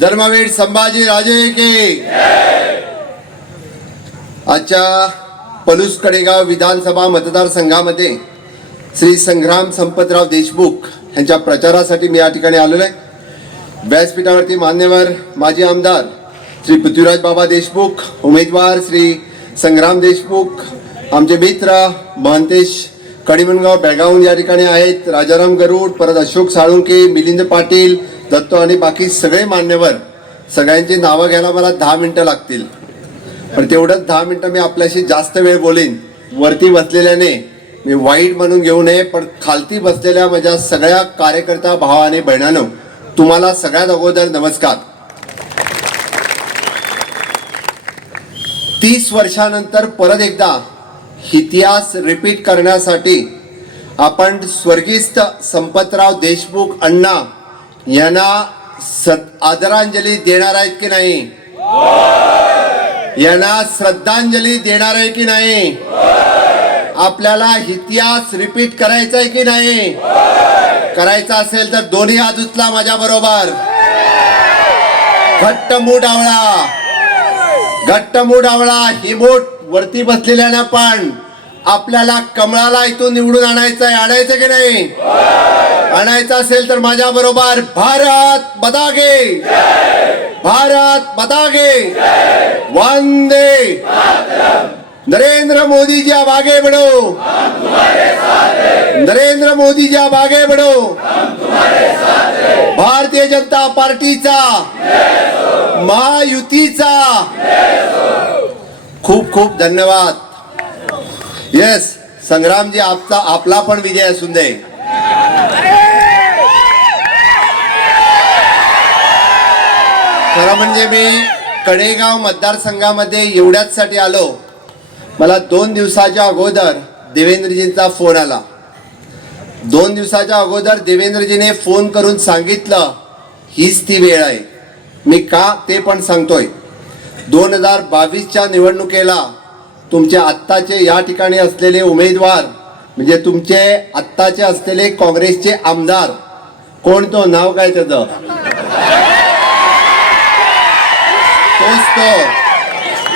धर्मवीर संभाजी राजे की आजच्या पलूस कडेगाव विधानसभा मतदारसंघामध्ये श्री संग्राम संपतराव देशमुख यांच्या प्रचारासाठी मी या ठिकाणी आलेलो आहे. व्यासपीठावरती मान्यवर माजी आमदार श्री पृथ्वीराज बाबा देशमुख उमेदवार श्री संग्राम देशमुख आमचे मित्र महंतेश कडिमनगाव बेळगावहून या ठिकाणी आहेत राजाराम गरुड परत अशोक साळुंके मिलिंद पाटील दत्तो आणि बाकी सगळे मान्यवर सगळ्यांची नावं घ्यायला मला दहा मिनटं लागतील. पण तेवढंच दहा मिनटं मी आपल्याशी जास्त वेळ बोलेन. वरती बसलेल्याने मी वाईट म्हणून घेऊ नये पण खालती बसलेल्या माझ्या सगळ्या कार्यकर्ता भावा आणि बहिणांनो तुम्हाला सगळ्यात अगोदर नमस्कार. तीस वर्षानंतर परत एकदा इतिहास रिपीट करण्यासाठी आपण स्वर्गीस्त संपतराव देशमुख अण्णा यांना सत आदरांजली देणार आहेत की नाही? यांना श्रद्धांजली देणार आहे की नाही? आपल्याला इतिहास रिपीट करायचा आहे की नाही? करायचा असेल तर दोन्ही हात उचला माझ्या बरोबर. घट्ट मूठ आवळा. घट्ट मूठ आवळा. ही मूठ वरती बसलेल्याना पण आपल्याला कमळाला इथून निवडून आणायचंय. आणायचं की नाही? आणायचं असेल तर माझ्या बरोबर भारत बदागे. भारत बदागे. वंदे नरेंद्र मोदी जी अब आगे बढ़ो. नरेंद्र मोदी जी अब आगे बढ़ो. भारतीय जनता पार्टीचा. महायुतीचा. खूप खूप धन्यवाद. येस संग्रामजी आपचा आपला पण विजय असून दे. खरं म्हणजे मी कडेगाव मतदारसंघामध्ये एवढ्याच साठी आलो. मला दोन दिवसाच्या अगोदर देवेंद्रजींचा फोन आला. दोन दिवसाच्या अगोदर देवेंद्रजीने फोन करून सांगितलं हीच ती वेळ आहे. मी का ते पण सांगतोय. दोन हजार बावीसच्या निवडणुकीला तुमचे आत्ताचे या ठिकाणी असलेले उमेदवार म्हणजे तुमचे आत्ताचे असलेले काँग्रेसचे आमदार कोण तो? नाव काय त्याचं? तोच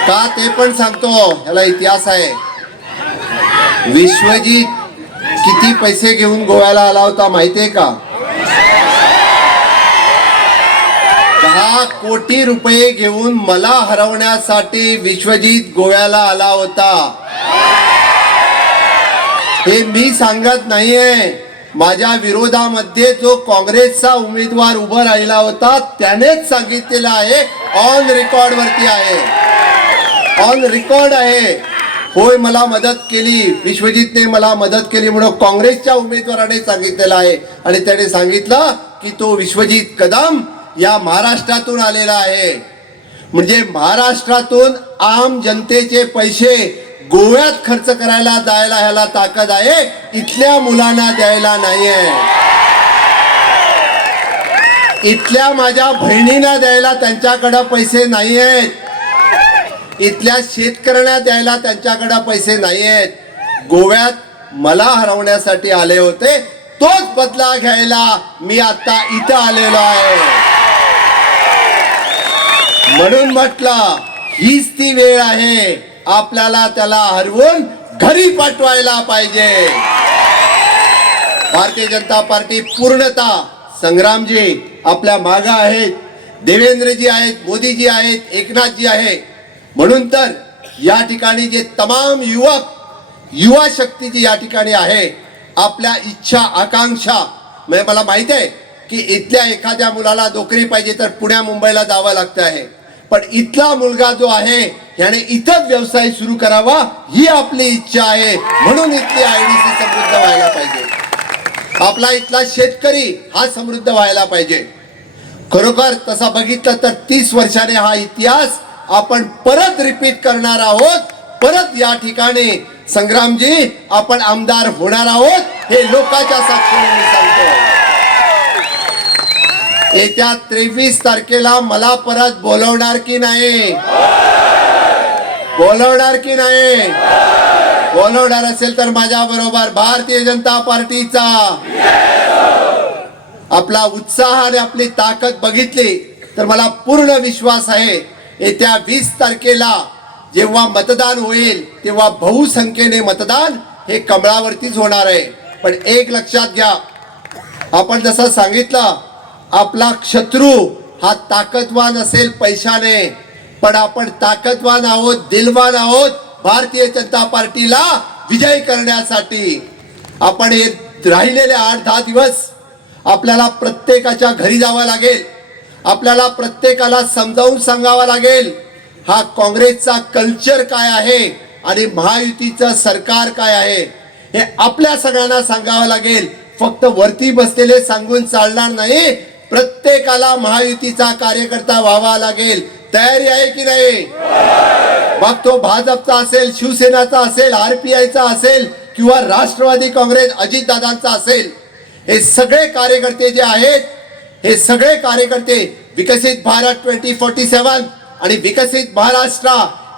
का ते पण सांगतो ह्याला इतिहास आहे. विश्वजीत किती पैसे घेऊन गोव्याला आला होता माहितीये का? दहा कोटी रुपये घेऊन मला हरवण्यासाठी विश्वजीत गोव्याला आला होता. हे मी सांगत नाहीये. माझ्या विरोधामध्ये जो काँग्रेसचा उमेदवार उभा राहिला होता त्यानेच सांगितलेलं आहे ऑन रेकॉर्ड वरती आहे. ऑन रेकॉर्ड आहे. होय मला मदत केली. विश्वजितने मला मदत केली म्हणून काँग्रेसच्या उमेदवाराने सांगितलेलं आहे. आणि त्याने सांगितलं की तो विश्वजित कदम या महाराष्ट्रातून आलेला आहे. म्हणजे महाराष्ट्रातून आम जनतेचे पैसे गोव्यात खर्च करायला जायला ह्याला ताकद आहे. इथल्या मुलांना द्यायला नाहीये. इथल्या माझ्या बहिणींना द्यायला त्यांच्याकडं पैसे नाही आहेत इथल्या शेतकऱ्यांना द्यायला त्यांच्याकडं पैसे नाही आहेत गोव्यात मला हरवण्यासाठी आले होते तोच बदला घ्यायला मी आता इथं आलेलो आहे. म्हणून म्हटलं हीच ती वेळ आहे आपल्याला त्याला हरवून घरी पाठवायला पाहिजे. भारतीय जनता पार्टी पूर्णतः संग्रामजी आपल्या मागा आहेत देवेंद्रजी आहेत मोदीजी आहेत एकनाथजी आहे. म्हणून तर या ठिकाणी जे तमाम युवक युवा शक्ती जी या ठिकाणी आहे आपल्या इच्छा आकांक्षा म्हणजे मला माहीत आहे की इथल्या एखाद्या मुलाला नोकरी पाहिजे तर पुण्या मुंबईला जावं लागतं आहे. पण इथला मुलगा जो आहे याने इथंच व्यवसाय सुरू करावा ही आपली इच्छा आहे. म्हणून इथली आयडीसी समृद्ध व्हायला पाहिजे. आपला इथला शेतकरी हा समृद्ध व्हायला पाहिजे. खरोखर तसा बघितलं तर तीस वर्षाने हा इतिहास आपण परत रिपीट करणार आहोत. परत या ठिकाणी संग्रामजी आपण आमदार होणार आहोत हे लोकांच्या साक्षीने मी सांगतो. येत्या त्रेवीस तारखेला मला परत बोलवणार की नाही? बोलवणार की नाही? बोलवणार असेल तर माझ्या बरोबर भारतीय जनता पार्टीचा. आपला उत्साह आणि आपली ताकद बघितली तर मला पूर्ण विश्वास आहे येत्या वीस तारखेला जेव्हा मतदान होईल तेव्हा बहुसंख्येने मतदान हे कमळावरतीच होणार आहे. पण एक लक्षात घ्या आपण जसं सांगितलं आपला शत्रू हा ताकदवान असेल पैशाने पण आपण ताकदवान आहोत दिलवान आहोत. भारतीय जनता पार्टीला विजय करण्यासाठी आपण हे राहिलेले आठ दहा दिवस आपल्याला प्रत्येकाच्या घरी जावं लागेल. आपल्याला प्रत्येकाला समजावून सांगावा लागेल हा काँग्रेसचा कल्चर काय आहे आणि महायुतीचं सरकार काय आहे हे आपल्या सगळ्यांना सांगावं लागेल. फक्त वरती बसलेले सांगून चालणार नाही प्रत्येकाला महायुतीचा कार्यकर्ता व्हावा लागेल. तयारी आहे की नाही? मग तो भाजपचा असेल शिवसेनाचा असेल आरपीआयचा असेल किंवा राष्ट्रवादी काँग्रेस अजितदादांचा असेल हे सगळे कार्यकर्ते जे आहेत हे सगळे कार्यकर्ते विकसित भारत ट्वेंटी फोर्टी सेवन आणि विकसित महाराष्ट्र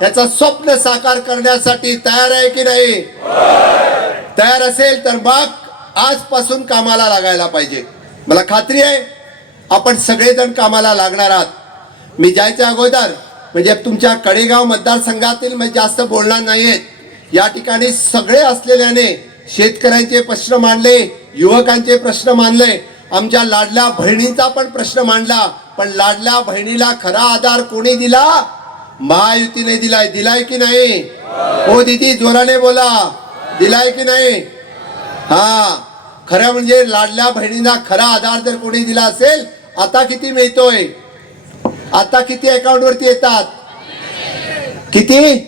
याचं स्वप्न साकार करण्यासाठी तयार आहे की नाही? तयार असेल तर मग आजपासून कामाला लागायला पाहिजे. मला खात्री आहे आपण सगळेजण कामाला लागणार आहात. मी जायच्या अगोदर म्हणजे तुमच्या कडेगाव मतदारसंघातील म्हणजे जास्त बोलणार नाहीये. या ठिकाणी सगळे असलेल्याने शेतकऱ्यांचे प्रश्न मांडले युवकांचे प्रश्न मांडले आमच्या लाडल्या बहिणीचा पण प्रश्न मांडला पण लाडल्या बहिणीला खरा आधार कोणी दिला? महायुतीने दिलाय. दिलाय की नाही? हो दिदी जोराने बोला. दिलाय की नाही? हा. खरं म्हणजे लाडल्या बहिणींना खरा आधार जर कोणी दिला असेल आता किती मिळतोय? आता किती अकाउंट वरती येतात? किती?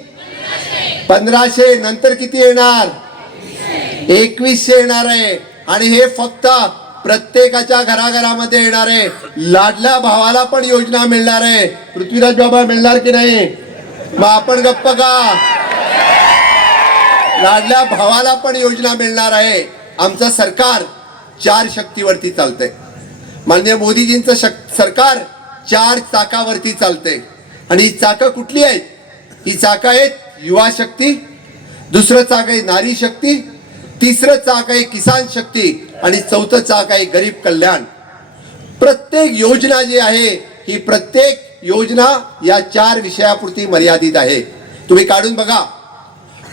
पंधराशे. नंतर किती येणार? एकवीसशे येणार आहे. आणि हे फक्त प्रत्येकाच्या घराघरामध्ये येणार आहे. लाडल्या भावाला पण योजना मिळणार आहे. पृथ्वीराज बाबा मिळणार की नाही? मग आपण गप्प का? लाडल्या भावाला पण योजना मिळणार आहे. आमचं सरकार चार शक्तीवरती चालतंय. माननीय मोदीजींचं शक सरकार चार चाकावरती चालते. आणि ही चाकं कुठली आहेत? ही चाकं आहेत युवा शक्ती दुसरं चाक आहे नारी शक्ती तिसरं चाक आहे किसान शक्ती आणि चौथं चाक आहे गरीब कल्याण. प्रत्येक योजना जी आहे ही प्रत्येक योजना या चार विषयापुरती मर्यादित आहे. तुम्ही काढून बघा.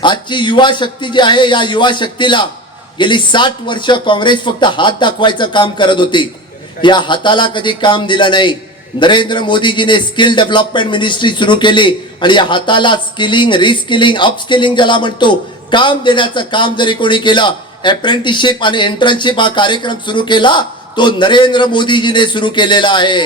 आजची युवा शक्ती जी आहे या युवा शक्तीला गेली साठ वर्ष काँग्रेस फक्त हात दाखवायचं काम करत होती. या हाताला कधी काम दिलं नाही. नरेंद्र मोदीजीने स्किल डेव्हलपमेंट मिनिस्ट्री सुरू केली आणि या हाताला स्किलिंग रिस्किलिंग अपस्किलिंग ज्याला म्हणतो काम देण्याचं काम जरी कोणी केलं अप्रेंटिसशिप आणि इंटर्नशिप हा कार्यक्रम सुरू केला तो नरेंद्र मोदीजीने सुरू केलेला आहे.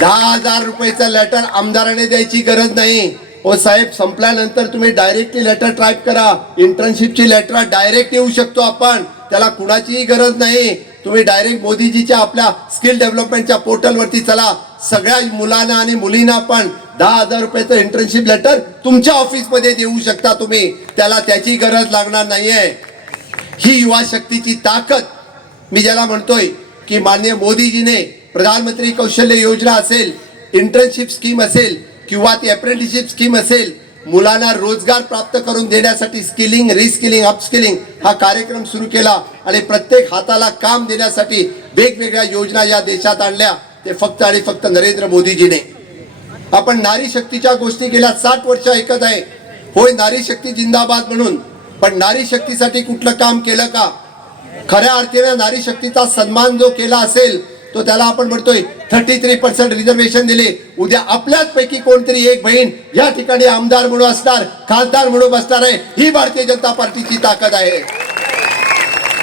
दहा हजार रुपयेचा लेटर आमदाराने द्यायची गरज नाही. ओ साहेब संपल्यानंतर तुम्ही डायरेक्टली लेटर टाईप करा. इंटर्नशिपची लेटर डायरेक्ट येऊ शकतो आपण. त्याला कुणाचीही गरज नाही. तुम्ही डायरेक्ट मोदीजीच्या आपल्या स्किल डेव्हलपमेंटच्या पोर्टलवरती चला. सगळ्या मुलांना आणि मुलींना पण दहा हजार रुपयाचं इंटर्नशिप लेटर तुमच्या ऑफिसमध्ये देऊ शकता तुम्ही. त्याला त्याची गरज लागणार नाहीये. ही युवा शक्तीची ताकद. मी ज्याला म्हणतोय की माननीय मोदीजीने प्रधानमंत्री कौशल्य योजना असेल इंटर्नशिप स्कीम असेल किंवा ती अप्रेंटिसशिप स्कीम असेल मुलांना रोजगार प्राप्त करून देण्यासाठी स्किलिंग रिस्किलिंग अपस्किलिंग हा कार्यक्रम सुरू केला आणि प्रत्येक हाताला काम देण्यासाठी वेगवेगळ्या योजना या देशात आणल्या. ते फक्त आणि फक्त नरेंद्र मोदीजीने. आपण नारी शक्तीच्या गोष्टी गेल्या साठ वर्ष ऐकत आहे. होय नारी शक्ती जिंदाबाद म्हणून. पण नारी शक्तीसाठी कुठलं काम केलं का? खऱ्या अर्थाने नारी शक्तीचा सन्मान जो केला असेल तो त्याला आपण म्हणतोय थर्टी थ्री पर्सेंट रिझर्वेशन दिले. उद्या आपल्याच पैकी कोणतरी एक बहीण या ठिकाणी आमदार म्हणून असणार खासदार म्हणून बसणार आहे. ही भारतीय जनता पार्टीची ताकद आहे.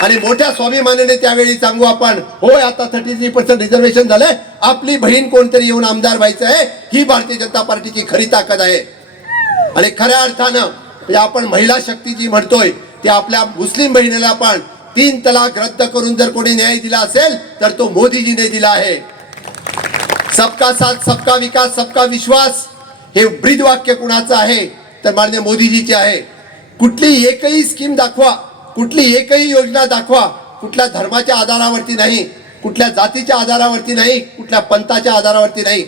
आणि मोठ्या स्वाभिमानाने त्यावेळी सांगू आपण होय आता थर्टी थ्री पर्सेंट रिझर्वेशन झालंय. आपली बहीण कोणतरी येऊन आमदार व्हायचं आहे ही भारतीय जनता पार्टीची खरी ताकद आहे. आणि खऱ्या अर्थानं आपण महिला शक्ती जी म्हणतोय ते आपल्या मुस्लिम बहिणीला पण तीन तलाक रद्द करून जर कोणी न्याय दिला असेल तर तो मोदीजीने दिला आहे. सबका साथ सबका विकास सबका विश्वास हे ब्रीद वाक्य कुणाचं आहे? तर मान्य मोदीजीचे आहे. कुठली एकही स्कीम दाखवा कुठली एकही योजना दाखवा कुठल्या धर्माच्या आधारावरती नाही कुठल्या जातीच्या आधारावरती नाही कुठल्या पंथाच्या आधारावरती नाही.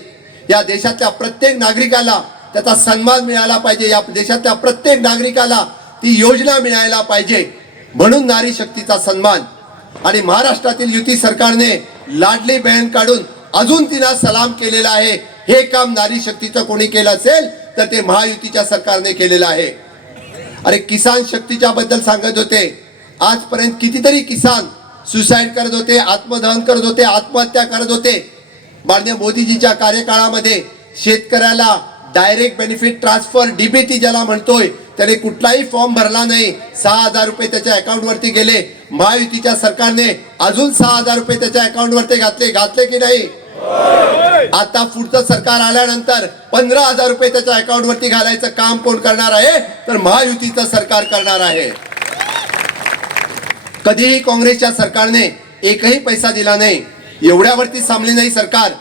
या देशातल्या प्रत्येक नागरिकाला त्याचा सन्मान मिळाला पाहिजे. या देशातल्या प्रत्येक नागरिकाला ती योजना मिळायला पाहिजे. म्हणून नारी शक्तीचा सन्मान आणि महाराष्ट्रातील युती सरकारने लाडली बहन काढून अजून तिला सलाम केलेला आहे. हे काम नारी शक्तीचं कोणी केलं असेल तर ते महायुतीच्या सरकारने केलेलं आहे. अरे किसान शक्तीच्या बद्दल सांगत होते. आजपर्यंत कितीतरी किसान सुसाईड करत होते आत्मदहन करत होते आत्महत्या करत होते. माननीय मोदीजीच्या कार्यकाळामध्ये शेतकऱ्याला डायरेक्ट बेनिफिट ट्रान्सफर डीबीटी ज्याला म्हणतोय त्याने कुठलाही फॉर्म भरला नाही. सहा हजार रुपये त्याच्या अकाउंट वरती गेले. महायुतीच्या सरकारने अजून सहा हजार रुपये त्याच्या अकाउंट वरती घातले. घातले की नाही? आता पुढचं सरकार आल्यानंतर पंधरा हजार रुपये त्याच्या अकाउंट वरती घालायचं काम कोण करणार आहे? तर महायुतीचं सरकार करणार आहे. कधीही काँग्रेसच्या सरकारने एकही पैसा दिला नाही. एवढ्यावरती थांबली नाही सरकार.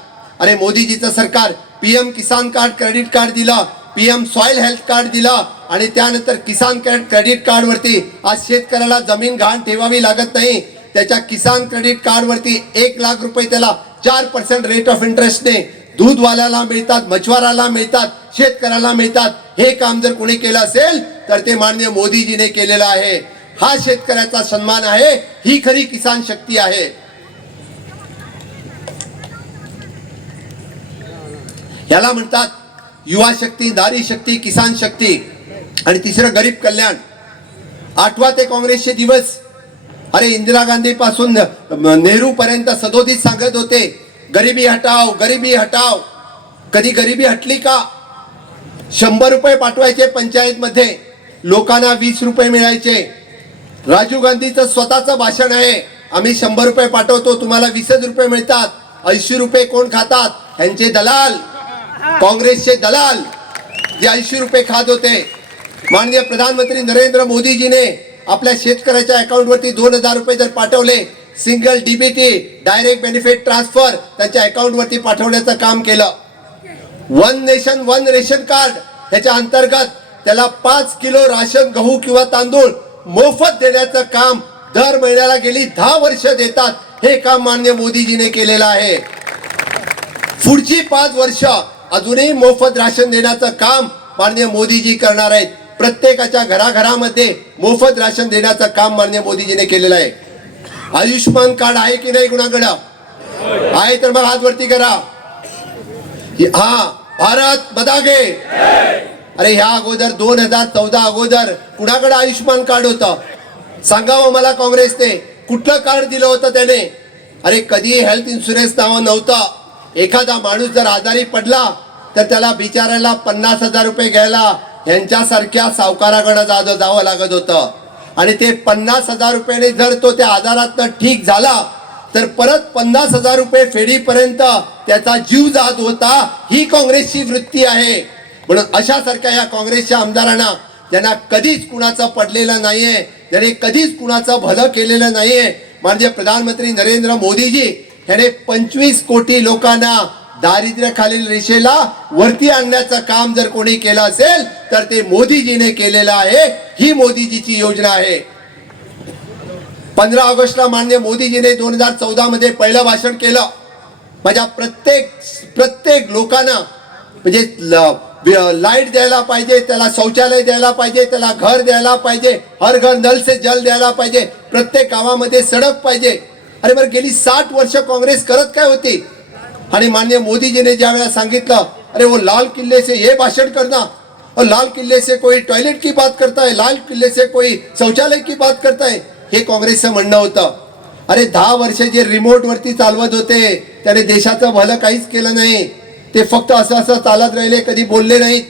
अरे मोदीजीचं सरकार. PM Kisan card credit card दिलं. पीएम सॉइल हेल्थ कार्ड दिलं. आणि त्यानंतर किसान क्रेडिट कार्डवरती आज शेतकऱ्याला जमीन घाण ठेवावी लागत नाही. त्याच्या किसान क्रेडिट कार्डवरती एक लाख रुपये त्याला चार पर्सेंट रेट ऑफ इंटरेस्टने दूधवाल्याला मिळतात मछवाराला मिळतात शेतकऱ्याला मिळतात. हे काम जर कोणी केलं असेल तर ते माननीय मोदीजीने केलेलं आहे. हा शेतकऱ्याचा सन्मान आहे ही खरी किसान शक्ती आहे. याला म्हणतात युवा शक्ती नारी शक्ती किसान शक्ती. आणि तिसरं गरीब कल्याण. आठवा ते काँग्रेसचे दिवस. अरे इंदिरा गांधी पासून नेहरू पर्यंत सदोदित सांगत होते गरिबी हटाव गरिबी हटाव कधी गरिबी हटली का? शंभर रुपये पाठवायचे पंचायत मध्ये लोकांना वीस रुपये मिळायचे. राजीव गांधीचं स्वतःचं भाषण आहे आम्ही शंभर रुपये पाठवतो तुम्हाला वीसच रुपये मिळतात. ऐंशी रुपये कोण खातात? यांचे दलाल. काँग्रेसचे दलाल जे ऐंशी रुपये खात होते. माननीय प्रधानमंत्री नरेंद्र मोदीजीने आपल्या शेतकऱ्याच्या अकाउंटवरती दोन हजार रुपये जर पाठवले single DBT direct benefit transfer त्यांच्या अकाउंटवरती पाठवण्याचं काम केलं. One nation one ration card ह्याच्या अंतर्गत त्याला पाच किलो राशन गहू किंवा तांदूळ मोफत देण्याचं काम दर महिन्याला गेली दहा वर्ष देतात हे काम मान्य मोदीजीने केलेलं आहे. पुढची पाच वर्ष अजूनही मोफत राशन देण्याचं काम माननीय मोदीजी करणार आहेत. प्रत्येकाच्या घराघरामध्ये मोफत राशन देण्याचं काम माननीय मोदीजीने केलेलं आहे. आयुष्यमान कार्ड आहे की नाही कुणाकडं? आहे तर मग हात वरती करा. हा भारत बदागे. अरे ह्या अगोदर दोन हजार चौदा अगोदर कुणाकडे आयुष्यमान कार्ड होतं? सांगावं मला काँग्रेसने. कुठलं कार्ड दिलं होतं त्याने? अरे कधी हेल्थ इन्शुरन्स नावं नव्हतं. एखादा माणूस जर आजारी पडला तर त्याला बिचारायला पन्नास हजार रुपये घ्यायला यांच्यासारख्या सावकाराकडे जा जावं लागत होतं. आणि ते पन्नास हजार रुपयाने जर तो त्या आजारातनं ठीक झाला तर परत पन्नास हजार रुपये फेडीपर्यंत त्याचा जीव जात होता ही काँग्रेसची वृत्ती आहे. म्हणून अशासारख्या या काँग्रेसच्या आमदारांना त्यांना कधीच कुणाचं पडलेलं नाहीये त्याने कधीच कुणाचं भलं केलेलं नाहीये म्हणजे प्रधानमंत्री नरेंद्र मोदीजी ह्याने पंचवीस कोटी लोकांना दारिद्र्याखालील रेषेला वरती आणण्याचं काम जर कोणी केलं असेल तर ते मोदीजीने केलेलं आहे. ही मोदीजीची योजना आहे. पंधरा ऑगस्टला मान्य मोदीजीने दोन हजार चौदा मध्ये पहिलं भाषण केलं. माझ्या प्रत्येक प्रत्येक लोकांना म्हणजे ल- लाइट द्यायला पाहिजे त्याला शौचालय द्यायला पाहिजे त्याला घर द्यायला पाहिजे हर घर नल से जल द्यायला पाहिजे प्रत्येक गावामध्ये सडक पाहिजे. अरे बरं गेली साठ वर्ष काँग्रेस करत काय होती? आणि मान्य मोदीजीने ज्या वेळेला सांगितलं अरे वो लाल किल्ले से ये भाषण करना और लाल किल्ले से कोई टॉयलेट की बात करता है लाल किल्ले से कोई शौचालय की बात करता है हे काँग्रेसचं म्हणणं होतं. अरे दहा वर्ष जे रिमोट वरती चालवत होते त्याने देशाचं भलं काहीच केलं नाही. ते फक्त असं असं चालत राहिले कधी बोलले नाहीत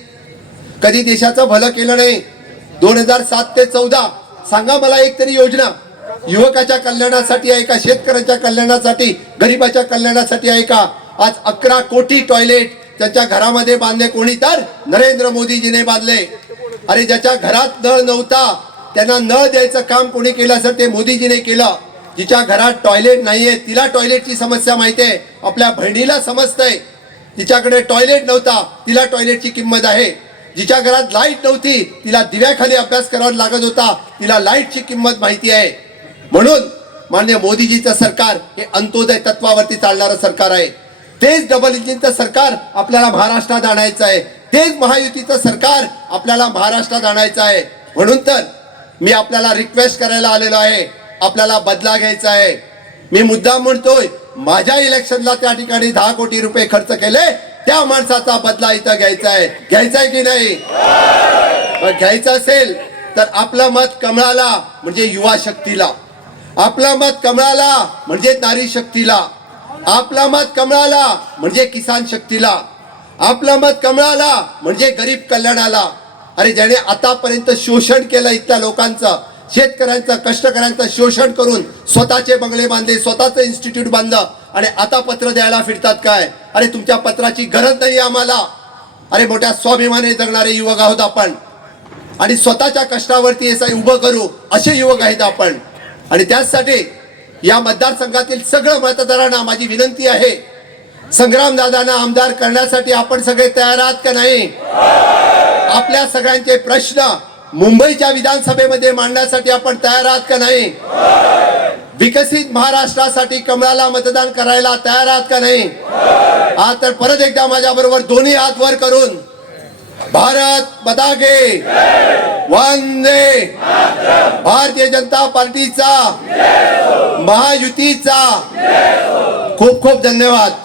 कधी देशाचं भलं केलं नाही. दोन हजार सात ते चौदा सांगा मला एक तरी योजना. युवकाच्या कल्याणासाठी आहे का शेतकऱ्याच्या कल्याणासाठी गरिबाच्या कल्याणासाठी आहे का? आज अकरा कोटी टॉयलेट त्याच्या घरामध्ये बांधले कोणी तर नरेंद्र मोदीजीने बांधले. अरे ज्याच्या घरात नळ नव्हता त्यांना नळ द्यायचं काम कोणी केलं असेल ते मोदीजीने केलं. जिच्या घरात टॉयलेट नाहीये तिला टॉयलेटची समस्या माहिती आहे आपल्या बहिणीला समजतंय. तिच्याकडे टॉयलेट नव्हता तिला टॉयलेटची किंमत आहे. जिच्या घरात लाइट नव्हती तिला दिव्याखाली अभ्यास करावा लागत होता तिला लाईटची किंमत माहिती आहे. म्हणून मान्य मोदीजीचं सरकार हे अंत्योदय तत्वावरती चालणारं सरकार आहे. तेच डबल इंजिनचं सरकार आपल्याला महाराष्ट्रात आणायचं आहे. तेच महायुतीचं सरकार आपल्याला महाराष्ट्रात आणायचं आहे. म्हणून तर मी आपल्याला रिक्वेस्ट करायला आलेलो आहे. आपल्याला बदला घ्यायचा आहे. मी मुद्दाम म्हणतोय माझ्या इलेक्शनला त्या ठिकाणी दहा कोटी रुपये खर्च केले त्या माणसाचा बदला इथं घ्यायचा आहे. घ्यायचा आहे की नाही? घ्यायचं असेल तर आपलं मत कमळाला म्हणजे युवा शक्तीला. आपलं मत कमळाला म्हणजे नारी शक्तीला. आपला मत कमळाला म्हणजे किसान शक्तीला. आपला मत कमळाला म्हणजे गरीब कल्याणाला. अरे ज्याने आतापर्यंत शोषण केलं इथल्या लोकांचं शेतकऱ्यांचं कष्टकऱ्यांचं शोषण करून स्वतःचे बंगले बांधले स्वतःचं इन्स्टिट्यूट बांधलं आणि आता पत्र द्यायला फिरतात काय? अरे तुमच्या पत्राची गरज नाही आम्हाला. अरे मोठ्या स्वाभिमाने जगणारे युवक आहोत आपण. आणि स्वतःच्या कष्टावरती हे उभं करू असे युवक आहेत आपण. आणि त्याचसाठी या मतदारसंघातील सगळं मतदारांना माझी विनंती आहे. संग्राम दादांना आमदार करण्यासाठी आपण सगळे तयार आहात का नाही? आपल्या सगळ्यांचे प्रश्न मुंबईच्या विधानसभेमध्ये मांडण्यासाठी आपण तयार आहात का नाही? विकसित महाराष्ट्रासाठी कमळाला मतदान करायला तयार आहात का नाही? हा तर परत एकदा माझ्या बरोबर दोन्ही हात वर करून भारत पताके वंदे। भारतीय जनता पार्टीचा। महायुतीचा। खूप खूप धन्यवाद.